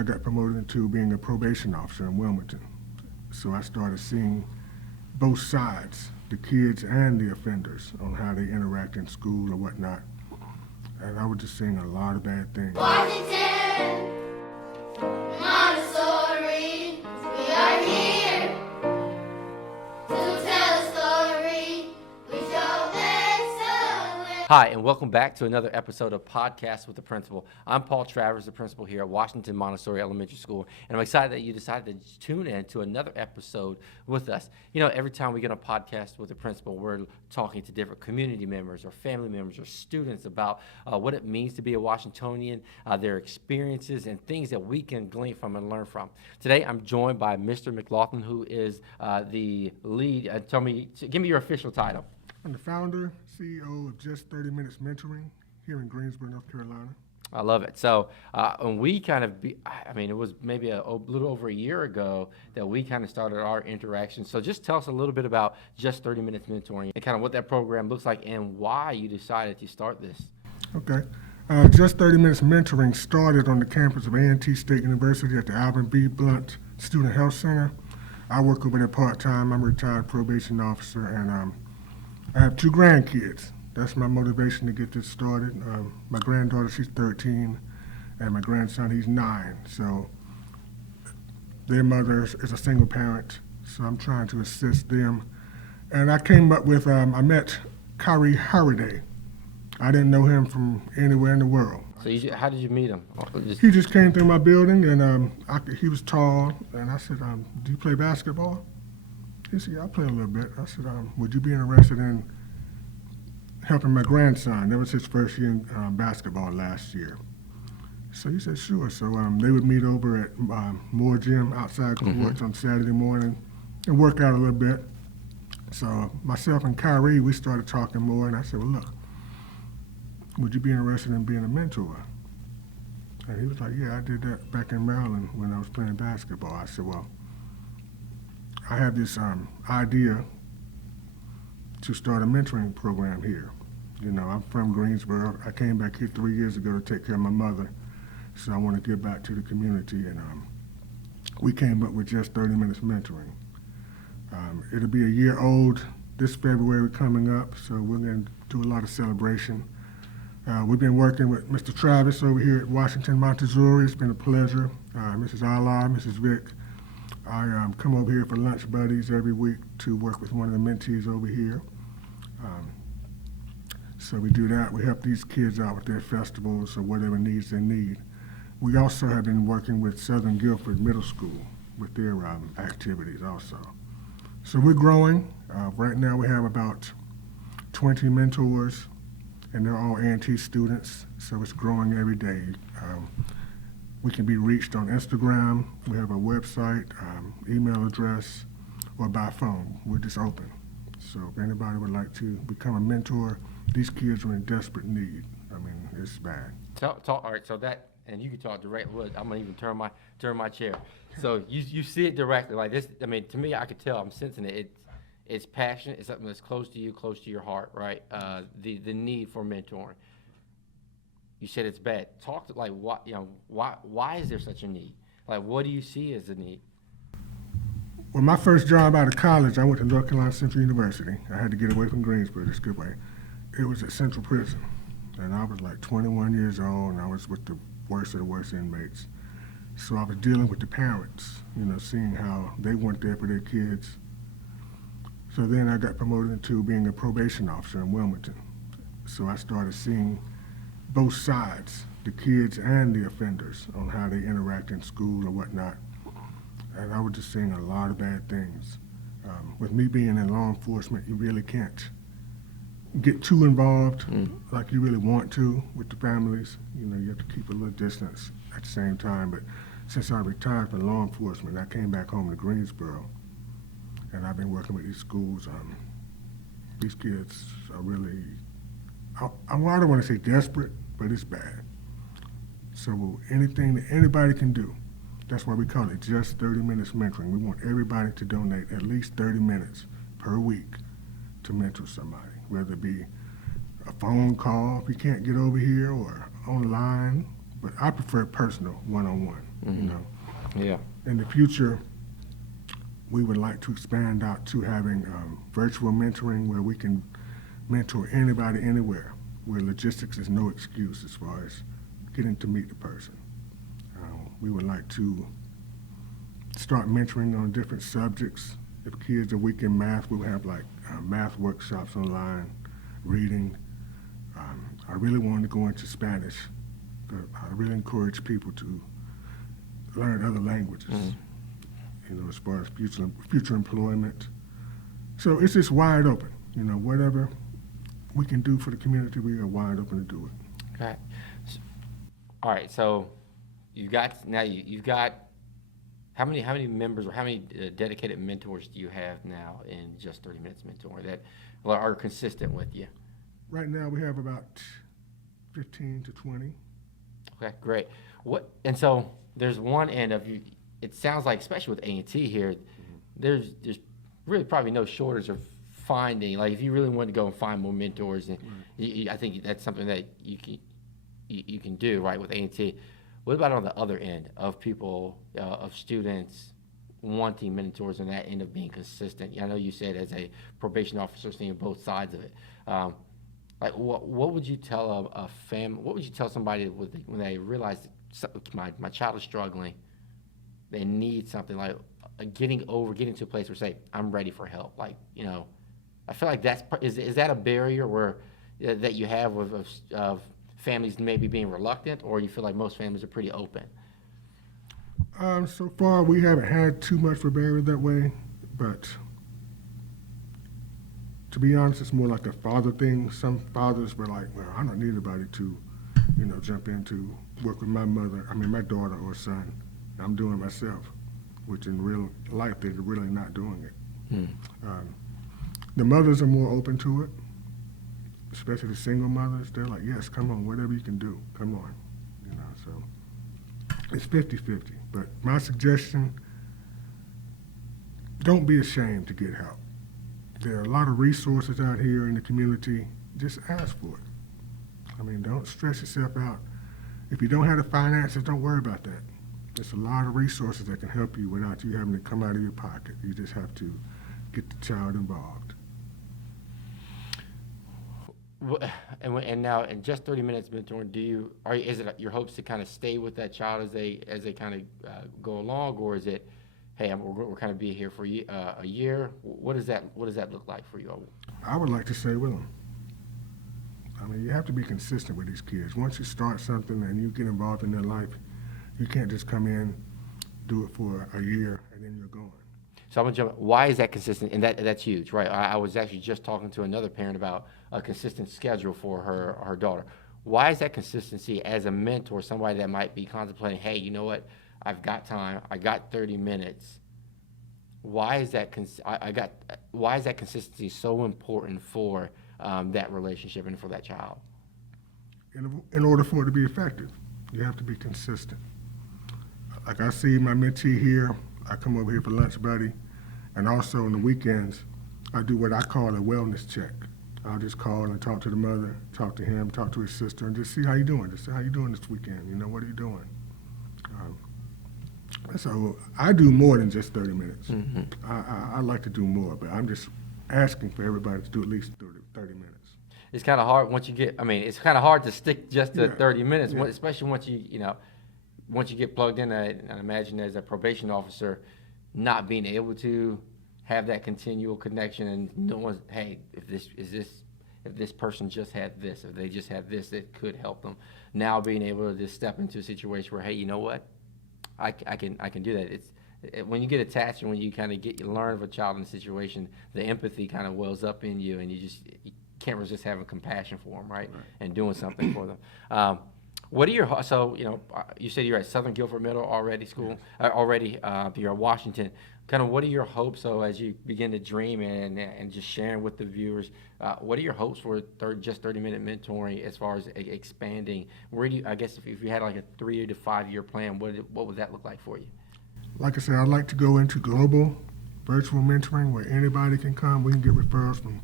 I got promoted into being a probation officer in Wilmington. So I started seeing both sides, the kids and the offenders, on how they interact in school or whatnot. And I was just seeing a lot of bad things. Washington, Montessori, we are here to tell a story. We show excellence. Hi, and welcome back to another episode of Podcast with the Principal. I'm Paul Travers, the principal here at Washington Montessori Elementary School, and I'm excited that you decided to tune in to another episode with us. You know, every time we get on a podcast with the principal, we're talking to different community members or family members or students about what it means to be a Washingtonian, their experiences, and things that we can glean from and learn from. Today, I'm joined by Mr. McLaughlin, who is the lead. Give me your official title. I'm the founder, CEO of Just 30 Minutes Mentoring here in Greensboro, North Carolina. I love it. So, and we kind of, it was maybe a little over a year ago that we kind of started our interaction. So just tell us a little bit about Just 30 Minutes Mentoring and kind of what that program looks like and why you decided to start this. Okay. Just 30 Minutes Mentoring started on the campus of A&T State University at the Alvin B. Blunt Student Health Center. I work over there part-time. I'm a retired probation officer, and I have 2 grandkids. That's my motivation to get this started. My granddaughter, she's 13, and my grandson, he's 9. So their mother is a single parent, so I'm trying to assist them. And I came up with, I met Kyrie Halliday. I didn't know him from anywhere in the world. So how did you meet him? He just came through my building, and he was tall, and I said, do you play basketball? He said, yeah, I play a little bit. I said, would you be interested in helping my grandson? That was his first year in basketball last year. So he said, sure. So they would meet over at Moore Gym outside courts on Saturday morning and work out a little bit. So myself and Kyrie, we started talking more, and I said, well, look, would you be interested in being a mentor? And he was like, yeah, I did that back in Maryland when I was playing basketball. I said, well, I have this idea to start a mentoring program here. You know, I'm from Greensboro. I came back here 3 years ago to take care of my mother, so I want to give back to the community, and we came up with Just 30 Minutes Mentoring. It'll be a year old this February coming up, so we're going to do a lot of celebration. We've been working with Mr. Travis over here at Washington Montessori. It's been a pleasure. Mrs. Ala, Mrs. Vick. I come over here for lunch buddies every week to work with one of the mentees over here. So we do that. We help these kids out with their festivals or whatever needs they need. We also have been working with Southern Guilford Middle School with their activities also. So we're growing. Right now we have about 20 mentors, and they're all A&T students, so it's growing every day. We can be reached on Instagram. We have a website, email address, or by phone. We're just open. So if anybody would like to become a mentor, these kids are in desperate need. I mean, it's bad. All right, so that, and you can talk directly. Look, I'm gonna even turn my chair. So you see it directly like this. I mean, to me, I could tell. I'm sensing it. It's passionate. It's something that's close to you, close to your heart, right? The need for mentoring. You said it's bad. Talk to why is there such a need? Like, what do you see as a need? Well, my first job out of college, I went to North Carolina Central University. I had to get away from Greensboro this good way. It was at Central Prison, and I was like 21 years old, and I was with the worst of the worst inmates. So I was dealing with the parents, you know, seeing how they weren't there for their kids. So then I got promoted into being a probation officer in Wilmington. So I started seeing both sides, the kids and the offenders, on how they interact in school or whatnot. And I was just seeing a lot of bad things. With me being in law enforcement, you really can't get too involved like you really want to with the families. You know, you have to keep a little distance at the same time. But since I retired from law enforcement, I came back home to Greensboro, and I've been working with these schools. These kids are really, I don't want to say desperate, but it's bad. So anything that anybody can do, that's why we call it Just 30 Minutes Mentoring. We want everybody to donate at least 30 minutes per week to mentor somebody, whether it be a phone call if you can't get over here or online, but I prefer personal, one-on-one. you know. Yeah. In the future, we would like to expand out to having virtual mentoring where we can mentor anybody anywhere, where logistics is no excuse as far as getting to meet the person. We would like to start mentoring on different subjects. If kids are weak in math, we'll have like math workshops online, reading. I really wanted to go into Spanish, but I really encourage people to learn other languages, you know, as far as future employment. So it's just wide open, you know, whatever we can do for the community, we are wide open to do it. Okay. All right. So you've got how many members or how many dedicated mentors do you have now in Just 30 Minutes Mentoring that are consistent with you? Right now we have about 15 to 20. Okay, great. And so there's one end of you. It sounds like, especially with A&T here, there's really probably no shortage of finding. Like if you really want to go and find more mentors, and I think that's something that you can do right with A&T. What about on the other end of people, of students wanting mentors and that end of being consistent? I know you said as a probation officer seeing both sides of it. Like what would you tell a family? What would you tell somebody when they realize my child is struggling? They need something like getting to a place where say I'm ready for help. Like I feel like is that a barrier where that you have of families maybe being reluctant, or you feel like most families are pretty open? So far we haven't had too much of a barrier that way, but to be honest, it's more like a father thing. Some fathers were like, well, I don't need anybody to, jump in to work with my daughter or son. I'm doing it myself, which in real life, they're really not doing it. The mothers are more open to it, especially the single mothers. They're like, yes, come on, whatever you can do, come on. So it's 50-50. But my suggestion, don't be ashamed to get help. There are a lot of resources out here in the community. Just ask for it. Don't stress yourself out. If you don't have the finances, don't worry about that. There's a lot of resources that can help you without you having to come out of your pocket. You just have to get the child involved. And now, in Just 30 Minutes Mentoring, is it your hopes to kind of stay with that child as they kind of go along, or is it, hey, we're kind of be here for a year? What does that look like for you? I would like to stay with them. You have to be consistent with these kids. Once you start something and you get involved in their life, you can't just come in, do it for a year, and then you're gone. So I'm gonna jump. Why is that consistent? And that's huge, right? I was actually just talking to another parent about a consistent schedule for her daughter. Why is that consistency as a mentor, somebody that might be contemplating, hey, you know what? I've got time. I got 30 minutes. Why is that consistency so important for that relationship and for that child? In order for it to be effective, you have to be consistent. Like I see my mentee here, I come over here for lunch buddy, and also on the weekends, I do what I call a wellness check. I'll just call and talk to the mother, talk to him, talk to his sister, and just see how you doing. Just see how you doing this weekend. What are you doing? So I do more than just 30 minutes. I like to do more, but I'm just asking for everybody to do at least 30 minutes. It's kind of hard once you get. It's kind of hard to stick just to 30 minutes, especially once once you get plugged in. I imagine as a probation officer, not being able to have that continual connection and knowing, hey, if this person just had this, if they just had this, it could help them. Now being able to just step into a situation where, hey, you know what, I can do that. When you get attached and when you kind of learn of a child in a situation, the empathy kind of wells up in you, and you can't resist having compassion for them, right? And doing something for them. What are your, so, you said you're at Southern Guilford Middle already, you're at Washington. Kind of what are your hopes, as you begin to dream and just sharing with the viewers, what are your hopes for Just 30 Minute Mentoring as far as expanding? Where do you, I guess if you had like a 3 to 5 year plan, what would that look like for you? Like I said, I'd like to go into global virtual mentoring where anybody can come. We can get referrals from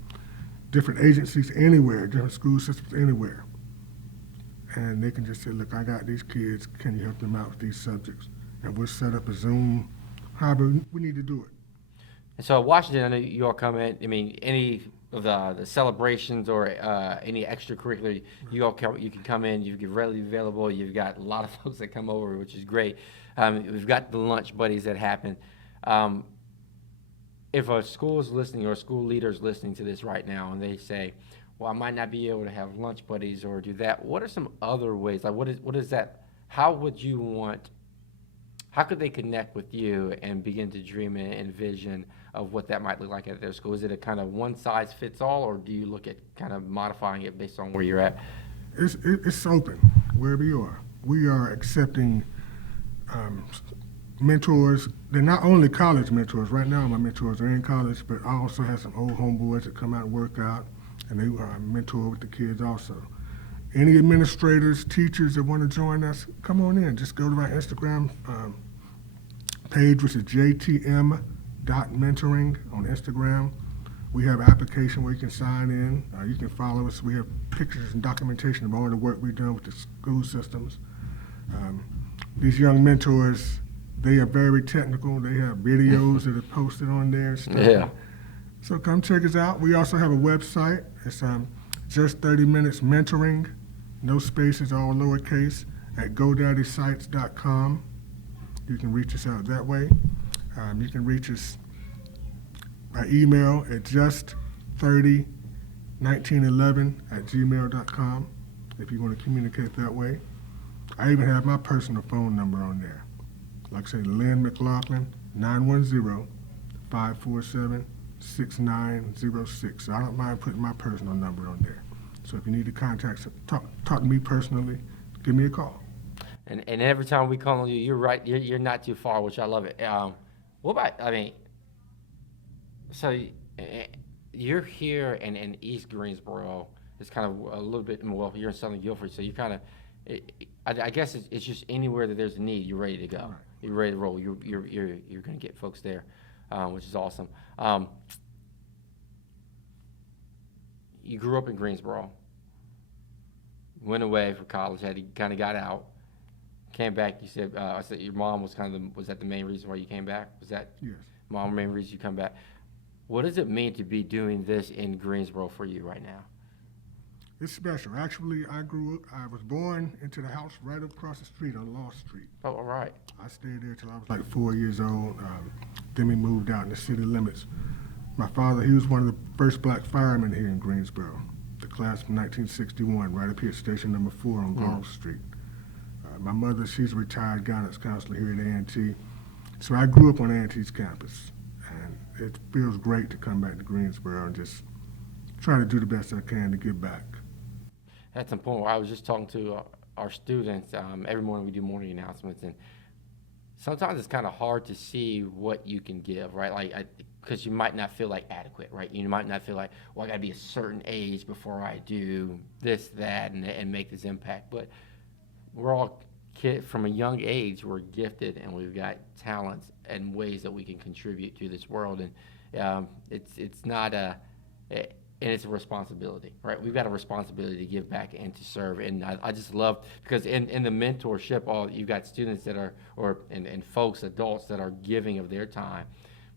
different agencies anywhere, different school systems anywhere. And they can just say, look, I got these kids, can you help them out with these subjects? and we'll set up a Zoom, however we need to do it. And so Washington, I know you all come in. I mean, any of the celebrations or any extracurricular, you can come in. You're readily available. You've got a lot of folks that come over, which is great. We've got the lunch buddies that happen. If a school is listening or a school leader is listening to this right now and they say, well, I might not be able to have lunch buddies or do that, what are some other ways? Like, what is that? How could they connect with you and begin to dream and envision of what that might look like at their school? Is it a kind of one size fits all, or do you look at kind of modifying it based on where you're at? It's open wherever you are. We are accepting mentors. They're not only college mentors. Right now, my mentors are in college, but I also have some old homeboys that come out and work out, and they mentor with the kids also. Any administrators, teachers that want to join us, come on in. Just go to our Instagram page, which is jtm.mentoring on Instagram. We have an application where you can sign in. You can follow us. We have pictures and documentation of all the work we've done with the school systems. These young mentors, they are very technical. They have videos that are posted on there and stuff. Yeah. So come check us out. We also have a website. It's just 30 minutes mentoring, no spaces, all lowercase, at GoDaddySites.com. You can reach us out that way. You can reach us by email at just301911@gmail.com if you want to communicate that way. I even have my personal phone number on there. Like I say, Lynn McLaughlin, 910-547-6906. So I don't mind putting my personal number on there. So if you need to talk to me personally, give me a call. And every time we call on you, you're right. You're not too far, which I love it. What about? I mean, so you're here in East Greensboro. It's kind of a little bit more. Well, you're in Southern Guilford, so you kind of. I guess it's just anywhere that there's a need, you're ready to go. Right. You're ready to roll. You're going to get folks there, which is awesome. You grew up in Greensboro. Went away for college. Kind of got out. Came back. You said I said your mom was was that the main reason why you came back? Was that Yes. mom the main reason you come back? What does it mean to be doing this in Greensboro for you right now? It's special. Actually, I was born into the house right across the street on Law Street. Oh, all right. I stayed there till I was like 4 years old. Then we moved out in the city limits. My father, he was one of the first black firemen here in Greensboro, the class of 1961, right up here at Station Number 4 on Grove Street. My mother, she's a retired guidance counselor here at A&T. So I grew up on A&T's campus, and it feels great to come back to Greensboro and just try to do the best I can to give back. That's important. I was just talking to our students. Every morning we do morning announcements, and sometimes it's kind of hard to see what you can give, right? Like, because you might not feel like adequate, right? You might not feel like, well, I got to be a certain age before I do this, that, and make this impact. But we're all from a young age, we're gifted, and we've got talents and ways that we can contribute to this world. And it's not and it's a responsibility, right? We've got a responsibility to give back and to serve. And I just love, because in the mentorship, you've got students that are, and folks, adults that are giving of their time.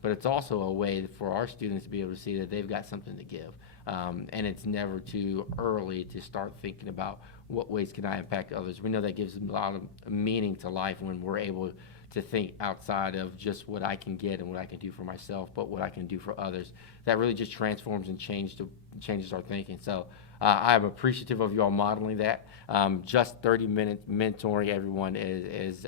But it's also a way for our students to be able to see that they've got something to give. And it's never too early to start thinking about what ways can I impact others. We know that gives them a lot of meaning to life when we're able to think outside of just what I can get and what I can do for myself, but what I can do for others. That really just transforms and changes our thinking. So I'm appreciative of you all modeling that. Just 30 minutes mentoring everyone is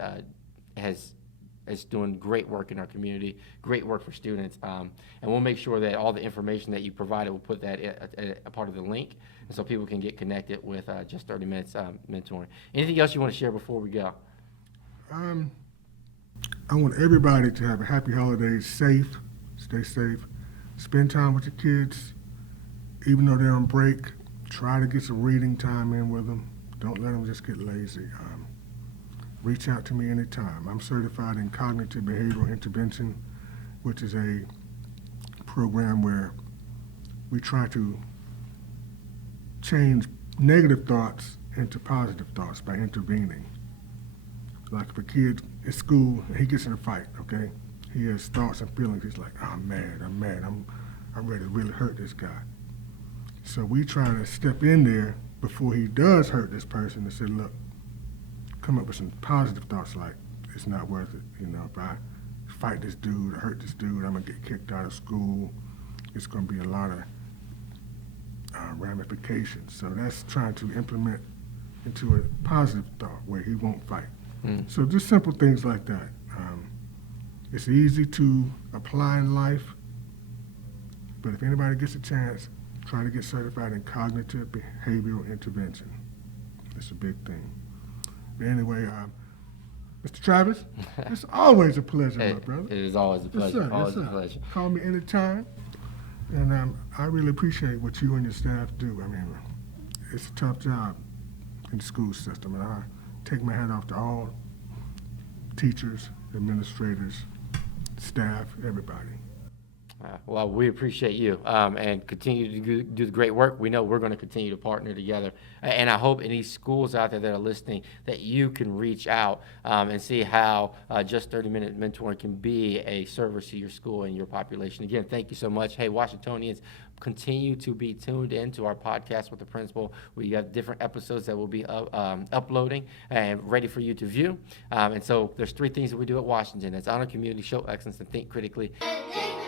doing great work in our community, great work for students. And we'll make sure that all the information that you provided, we'll put that a part of the link, and so people can get connected with Just 30 Minutes Mentoring. Anything else you want to share before we go? I want everybody to have a happy holidays, safe, stay safe, spend time with your kids. Even though they're on break, try to get some reading time in with them. Don't let them just get lazy. Reach out to me anytime. I'm certified in cognitive behavioral intervention, which is a program where we try to change negative thoughts into positive thoughts by intervening. Like if a kid at school, and he gets in a fight, okay? He has thoughts and feelings. He's like, I'm mad, I'm ready to really hurt this guy. So we try to step in there before he does hurt this person and say, look, come up with some positive thoughts like, it's not worth it. You know, if I fight this dude or hurt this dude, I'm gonna get kicked out of school. It's gonna be a lot of ramifications. So that's trying to implement into a positive thought where he won't fight. So just simple things like that. It's easy to apply in life, but if anybody gets a chance, try to get certified in cognitive behavioral intervention. It's a big thing. But anyway, Mr. Travis, it's always a pleasure, my brother. It is always a pleasure. Yes, sir. Always Yes, a sir. pleasure. Call me anytime. And I really appreciate what you and your staff do. I mean, it's a tough job in the school system, and I take my hat off to all teachers, administrators, staff, everybody. Well, we appreciate you and continue to do the great work. We know we're going to continue to partner together. And I hope any schools out there that are listening that you can reach out and see how just 30-minute mentoring can be a service to your school and your population. Again, thank you so much. Hey, Washingtonians, continue to be tuned in to our podcast with the principal. We have different episodes that we'll be uploading and ready for you to view. And so there's 3 things that we do at Washington. It's honor, community, show excellence, and think critically. And think